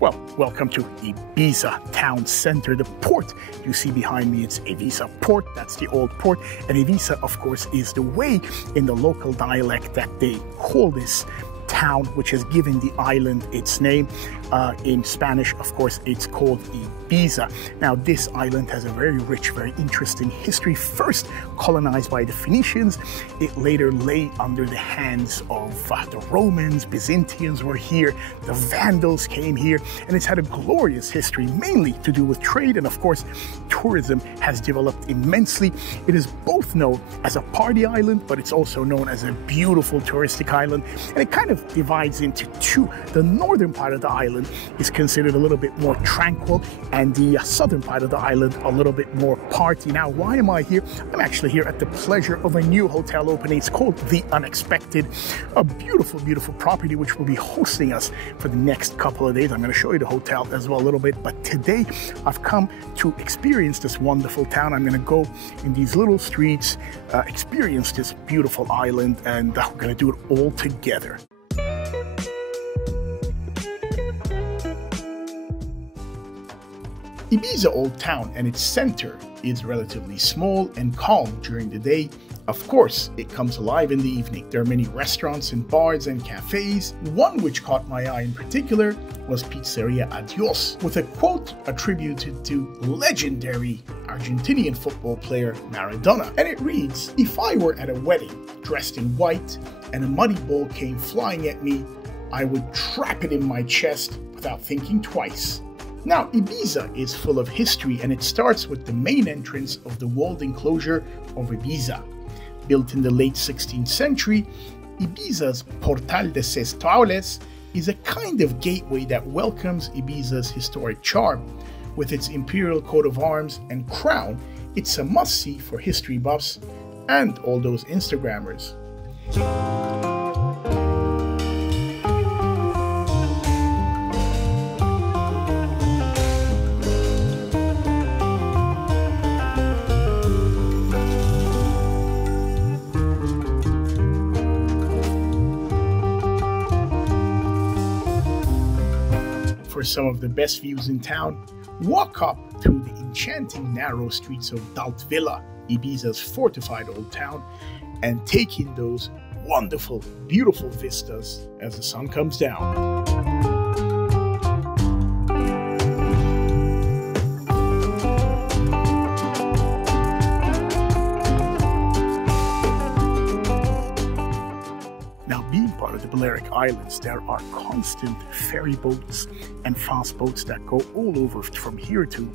Well, welcome to Ibiza town center, the port. You see behind me, it's Ibiza Port. That's the old port. And Ibiza, of course, is the way in the local dialect that they call this town, which has given the island its name. In Spanish, of course, it's called Ibiza. Now, this island has a very rich, very interesting history. First colonized by the Phoenicians, it later lay under the hands of the Romans. Byzantines were here, the Vandals came here, and it's had a glorious history, mainly to do with trade, and of course, tourism has developed immensely. It is both known as a party island, but it's also known as a beautiful touristic island, and it kind of divides into two. The northern part of the island is considered a little bit more tranquil, and the southern part of the island a little bit more party. Now, why am I here? I'm actually here at the pleasure of a new hotel opening. It's called The Unexpected, a beautiful, beautiful property which will be hosting us for the next couple of days. I'm going to show you the hotel as well a little bit, but today I've come to experience this wonderful town. I'm going to go in these little streets, experience this beautiful island, and we're going to do it all together. Ibiza Old Town and its center is relatively small and calm during the day. Of course, it comes alive in the evening. There are many restaurants and bars and cafes. One which caught my eye in particular was Pizzeria Adios, with a quote attributed to legendary Argentinian football player Maradona. And it reads, "If I were at a wedding dressed in white and a muddy ball came flying at me, I would trap it in my chest without thinking twice." Now, Ibiza is full of history, and it starts with the main entrance of the walled enclosure of Ibiza. Built in the late 16th century, Ibiza's Portal de Ses Taules is a kind of gateway that welcomes Ibiza's historic charm. With its imperial coat of arms and crown, it's a must-see for history buffs and all those Instagrammers. For some of the best views in town, walk up through the enchanting narrow streets of Dalt Vila, Ibiza's fortified old town, and take in those wonderful, beautiful vistas as the sun comes down. Part of the Balearic Islands, there are constant ferry boats and fast boats that go all over from here to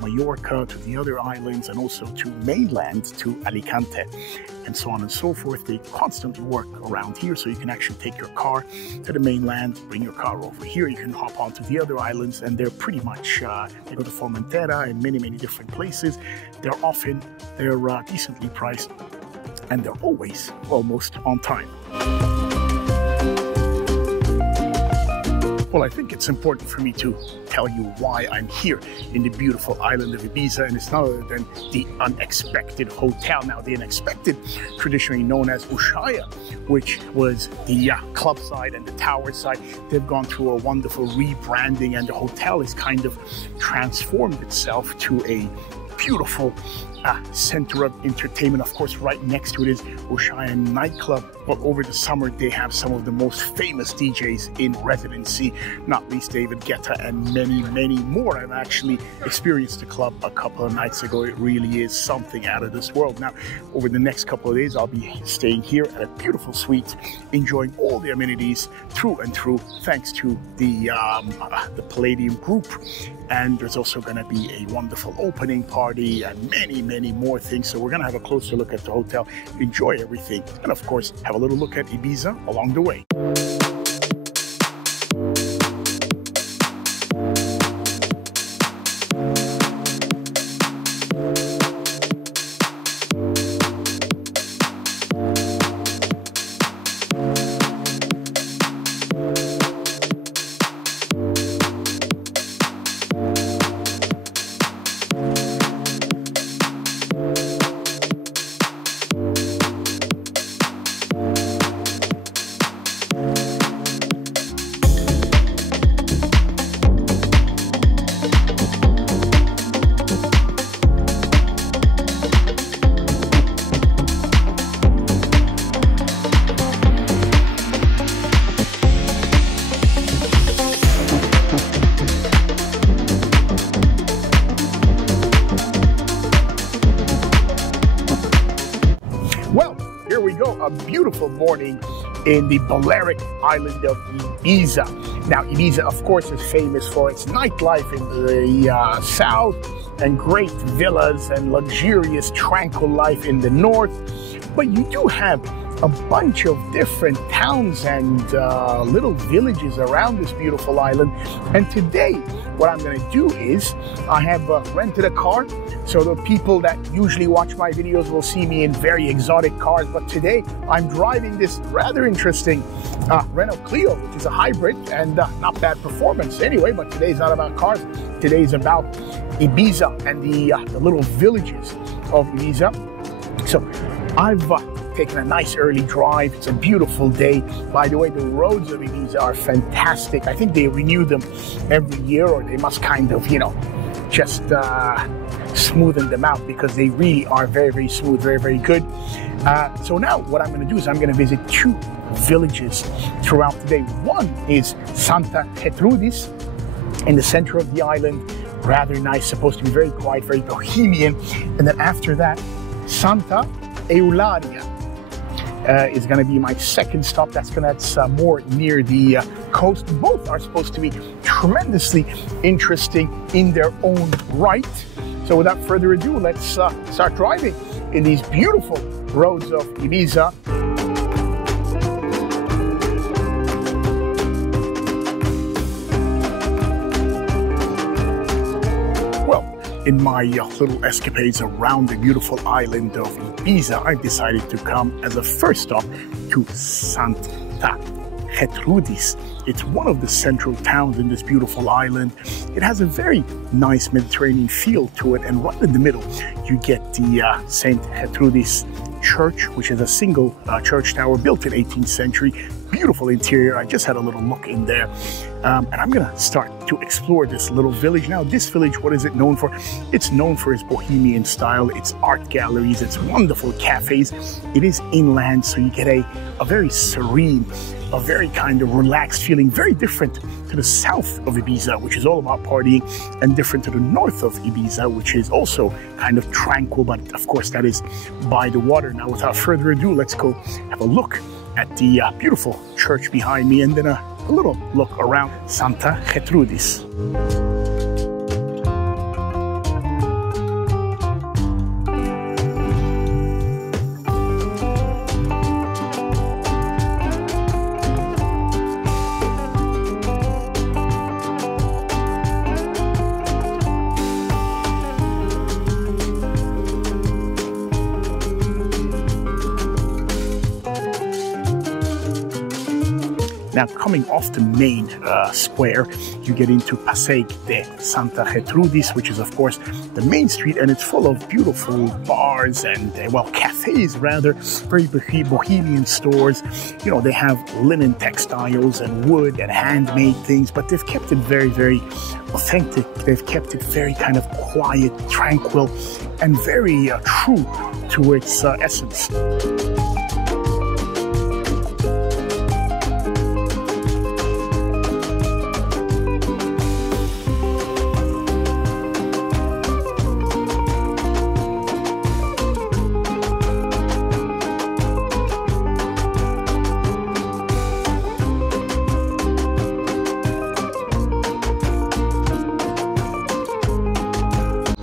Mallorca, to the other islands, and also to mainland, to Alicante, and so on and so forth. They constantly work around here, so you can actually take your car to the mainland, bring your car over here, you can hop onto the other islands, and they're pretty much, they go to Formentera and many, many different places. They're decently priced, and they're always almost on time. Well, I think it's important for me to tell you why I'm here in the beautiful island of Ibiza, and it's none other than the Unexpected Hotel. Now, the Unexpected, traditionally known as Ushuaia, which was the club side and the tower side, they've gone through a wonderful rebranding, and the hotel has kind of transformed itself to a beautiful center of entertainment. Of course, right next to it is Ushuaia nightclub. But over the summer, they have some of the most famous DJs in residency, not least David Guetta and many, many more. I've actually experienced the club a couple of nights ago. It really is something out of this world. Now, over the next couple of days, I'll be staying here at a beautiful suite, enjoying all the amenities through and through, thanks to the Palladium Group. And there's also going to be a wonderful opening party and many, many more things. So we're going to have a closer look at the hotel, enjoy everything, and of course, have a little look at Ibiza along the way. beautiful morning in the Balearic island of Ibiza. Now, Ibiza, of course, is famous for its nightlife in the south and great villas and luxurious, tranquil life in the north. But you do have a bunch of different towns and little villages around this beautiful island. And today, what I'm going to do is I have rented a car. So the people that usually watch my videos will see me in very exotic cars. But today, I'm driving this rather interesting Renault Clio, which is a hybrid and not bad performance anyway. But today's not about cars. Today's about Ibiza and the little villages of Ibiza. So I've taken a nice early drive. It's a beautiful day. By the way, the roads of Ibiza are fantastic. I think they renew them every year, or they must kind of, you know, just smoothen them out, because they really are very, very smooth, very, very good. So now what I'm going to do is I'm going to visit two villages throughout the day. One is Santa Gertrudis in the center of the island. Rather nice, supposed to be very quiet, very bohemian. And then after that, Santa Eulària is going to be my second stop. That's more near the coast. Both are supposed to be tremendously interesting in their own right. So without further ado, let's start driving in these beautiful roads of Ibiza. In my little escapades around the beautiful island of Ibiza, I've decided to come as a first stop to Santa Gertrudis. It's one of the central towns in this beautiful island. It has a very nice Mediterranean feel to it, and right in the middle you get the St. Gertrudis Church, which is a single church tower built in 18th century. Beautiful interior. I just had a little look in there. And I'm going to start to explore this little village. Now, this village, what is it known for? It's known for its bohemian style, its art galleries, its wonderful cafes. It is inland, so you get a very serene, a very kind of relaxed feeling, very different to the south of Ibiza, which is all about partying, and different to the north of Ibiza, which is also kind of tranquil, but of course that is by the water. Now, without further ado, let's go have a look at the beautiful church behind me, and then a little look around Santa Gertrudis. Now, coming off the main square, you get into Passeig de Santa Gertrudis, which is, of course, the main street, and it's full of beautiful bars and, well, cafes, rather, very bohemian stores. You know, they have linen textiles and wood and handmade things, but they've kept it very, very authentic. They've kept it very kind of quiet, tranquil, and very true to its essence.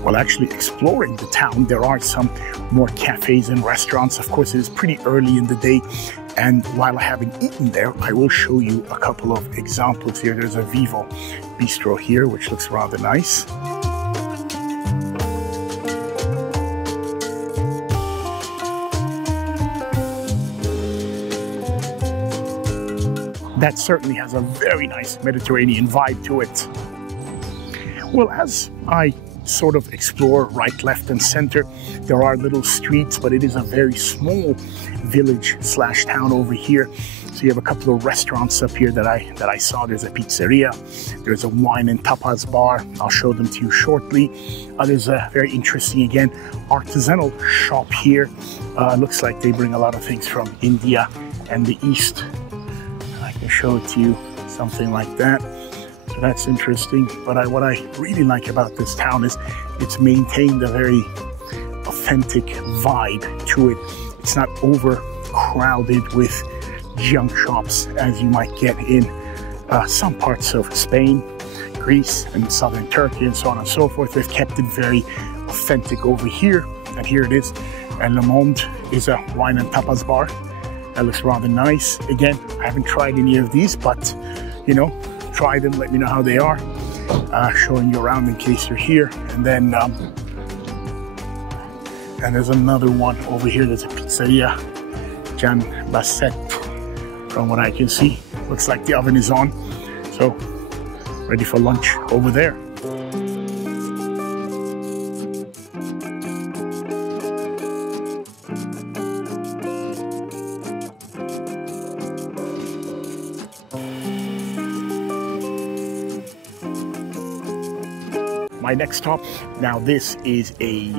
While actually exploring the town, there are some more cafes and restaurants. Of course, it is pretty early in the day, and while I haven't eaten there, I will show you a couple of examples here. There's a Vivo Bistro here, which looks rather nice. That certainly has a very nice Mediterranean vibe to it. Well, as I sort of explore right, left, and center, there are little streets, but it is a very small village slash town over here. So you have a couple of restaurants up here that I saw. There's a pizzeria, there's a wine and tapas bar. I'll show them to you shortly. There's a very interesting, again, artisanal shop here. Looks like they bring a lot of things from India and the East. I can show it to you, something like that. So that's interesting. But what I really like about this town is it's maintained a very authentic vibe to it. It's not over crowded with junk shops as you might get in some parts of Spain, Greece, and southern Turkey, and so on and so forth. They've kept it very authentic over here, and here it is. And Le Monde is a wine and tapas bar. That looks rather nice. Again, I haven't tried any of these, but you know, try them, let me know how they are. Showing you around in case you're here. And then and there's another one over here. There's a pizzeria, Jan Basset, from what I can see. Looks like the oven is on, so ready for lunch over there. My next stop, now this is a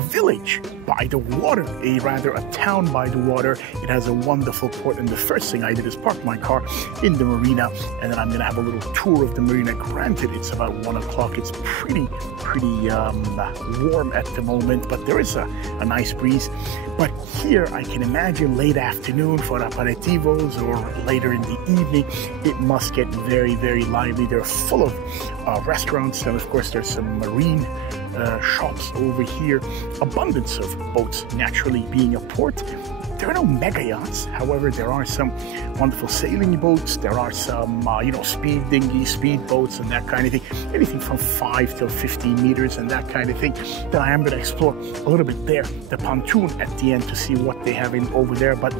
village by the water, a town by the water. It has a wonderful port, and the first thing I did is park my car in the marina, and then I'm gonna have a little tour of the marina. Granted, it's about 1 o'clock. It's pretty warm at the moment, but there is a nice breeze. But here, I can imagine late afternoon for aperitivos or later in the evening, it must get very, very lively. They're full of restaurants, and of course, there's some marine shops over here. Abundance of boats, naturally being a port. There are no mega yachts. However, there are some wonderful sailing boats. There are some, you know, speed dinghies, speed boats, and that kind of thing. Anything from 5 to 15 meters and that kind of thing. Then I am going to explore a little bit there, the pontoon at the end, to see what they have in over there. But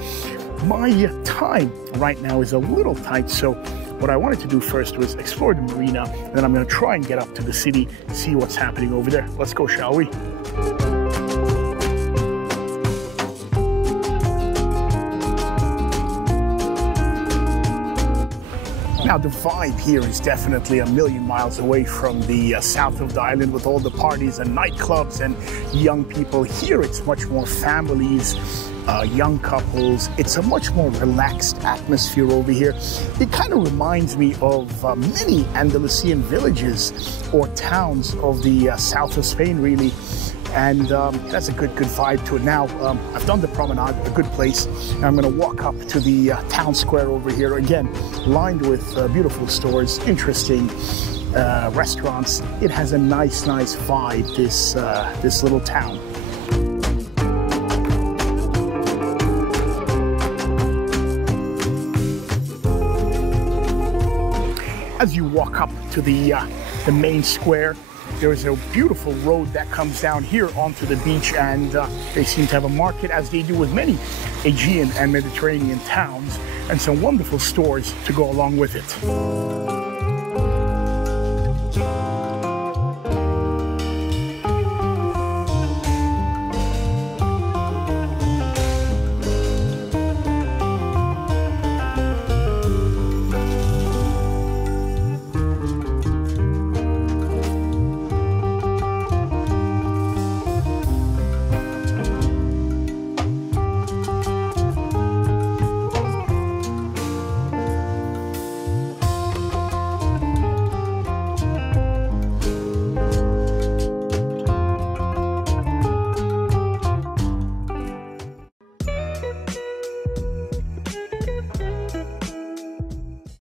my time right now is a little tight, so what I wanted to do first was explore the marina, and then I'm going to try and get up to the city, see what's happening over there. Let's go, shall we? Now, the vibe here is definitely a million miles away from the south of the island, with all the parties and nightclubs and young people. Here, it's much more families, young couples. It's a much more relaxed atmosphere over here. It kind of reminds me of many Andalusian villages or towns of the south of Spain, really. And it has a good vibe to it. Now, I've done the promenade, a good place. Now I'm going to walk up to the town square over here, again, lined with beautiful stores, interesting restaurants. It has a nice vibe, this little town. As you walk up to the main square, there is a beautiful road that comes down here onto the beach, and they seem to have a market, as they do with many Aegean and Mediterranean towns, and some wonderful stores to go along with it.